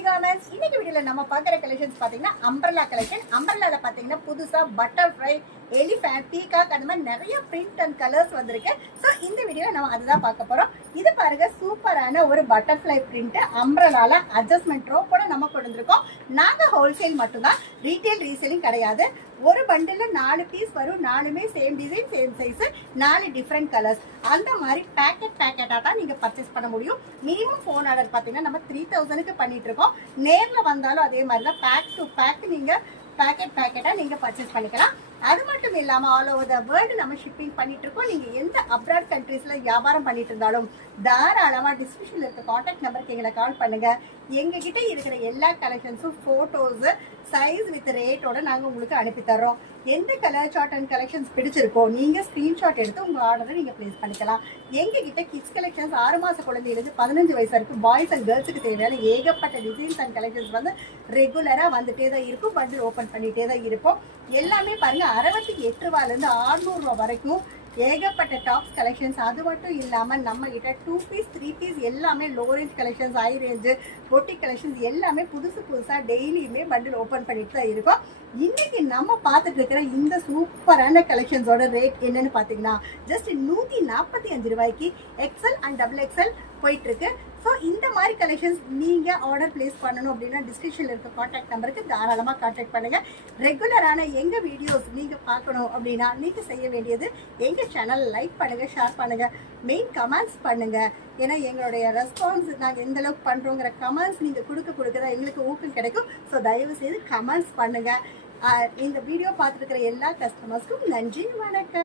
Garments. இன்னைக்கு வீடியோல நம்ம பார்க்குற கலெக்ஷன்ஸ் பார்த்தீங்கன்னா அம்பர்லா கலெக்ஷன். அம்பர்லால பார்த்தீங்கன்னா புதுசா பட்டர்ஃப்ளை, எலிஃபண்ட், பீகாக் அந்த மாதிரி நிறைய பிரிண்ட் அண்ட் கலர்ஸ் வந்திருக்கு. ஸோ இந்த வீடியோல நம்ம அதுதான் பார்க்க போறோம். இது பாருங்க, சூப்பரான ஒரு பட்டர்ஃப்ளை பிரிண்ட் அம்பர்லால அட்ஜஸ்ட்மெண்ட் ரோப்போட நம்ம கொண்டு வந்திருக்கோம். நாங்க ஹோல்சேல் மட்டும்தான், ரீட்டைல் ரீசேலிங் கிடையாது. ஒரு பண்டில் 4 பீஸ் வரும், 4மே same design, same size, 4 different colours. அந்த மாதிரி பேக்கெட்டா தான் நீங்க பர்ச்சேஸ் பண்ண முடியும். மினிமம் ஃபோன் ஆர்டர் பார்த்தீங்கன்னா நம்ம 3000க்கு பண்ணிட்டு இருக்கோம். நேரில் வந்தாலும் அதே மாதிரி தான் பேக் டு பேக் நீங்க பேக்கெட்டா நீங்க பர்ச்சேஸ் பண்ணிக்கலாம். அது மட்டும் இல்லாம ஆல் ஓவர் த வேர்ல்டு நம்ம ஷிப்பிங் பண்ணிட்டு இருக்கோம். நீங்க எந்த அப்ராட் கண்ட்ரீஸ்ல வியாபாரம் பண்ணிட்டு இருந்தாலும் தாராளமா டிஸ்கிரிப்ஷன்ல இருக்க கான்டாக்ட் நம்பருக்கு எங்களை கால் பண்ணுங்க. எங்க கிட்ட இருக்கிற எல்லா கலெக்ஷன்ஸும் போட்டோஸ், சைஸ் வித் ரேட்டோட நாங்க உங்களுக்கு அனுப்பி தர்றோம். எந்த கலர் சார்ட் அண்ட் கலெக்ஷன்ஸ் பிடிச்சிருக்கோ நீங்க ஸ்கிரீன்ஷாட் எடுத்து உங்க ஆர்டரை நீங்க பிளேஸ் பண்ணிக்கலாம். எங்க கிட்ட கிட்ஸ் கலெக்ஷன்ஸ் 6 மாச குழந்தையிலிருந்து 15 வயசு வரைக்கும் பாய்ஸ் அண்ட் கேர்ள்ஸுக்கு தேவையான ஏகப்பட்ட டிசைன்ஸ் அண்ட் கலெக்ஷன்ஸ் வந்து ரெகுலரா வந்துட்டே தான் இருக்கும். பண்டில் ஓபன் பண்ணிட்டே தான் இருப்போம். எல்லாமே பாருங்க, 68 ரூபாயிலிருந்து 600 ரூபாய் வரைக்கும் ஏகப்பட்ட டாப்ஸ் கலெக்ஷன்ஸ். அது மட்டும் இல்லாம நம்ம கிட்ட 2 பீஸ் 3 பீஸ் எல்லாமே low range collections, high range, boutique collections எல்லாமே புதுசா டெய்லியுமே பண்டில் ஓபன் பண்ணிட்டு தான் இருக்கோம். இன்னைக்கு நம்ம பார்த்துட்டு இருக்கிற இந்த சூப்பரான கலெக்ஷன்ஸோட ரேட் என்னன்னு பாத்தீங்கன்னா ஜஸ்ட் 145 ரூபாய்க்கு எக்ஸ்எல் அண்ட் டபுள் எக்ஸ்எல் போயிட்டு இருக்கு. ஸோ இந்த மாதிரி கலெக்ஷன்ஸ் நீங்க ஆர்டர் பிளேஸ் பண்ணணும் அப்படின்னா டிஸ்கிரிப்ஷன்ல இருக்க கான்டாக்ட் நம்பருக்கு தாராளமா கான்டாக்ட் பண்ணுங்க. ரெகுலரான எங்க வீடியோஸ் நீங்க பார்க்கணும் அப்படின்னா நீங்க செய்ய வேண்டியது எங்க சேனல் லைக் பண்ணுங்க, ஷேர் பண்ணுங்க, மெயின் கமெண்ட்ஸ் பண்ணுங்க. ஏன்னா எங்களுடைய ரெஸ்பான்ஸ் நாங்கள் எந்த அளவுக்கு பண்றோங்கிற கமெண்ட்ஸ் நீங்க கொடுக்க தான் எங்களுக்கு ஊக்கம் கிடைக்கும். ஸோ தயவு செய்து கமெண்ட்ஸ் பண்ணுங்க. இந்த வீடியோ பார்த்துட்டு இருக்கிற எல்லா கஸ்டமர்ஸ்க்கும் நன்றி, வணக்கம்.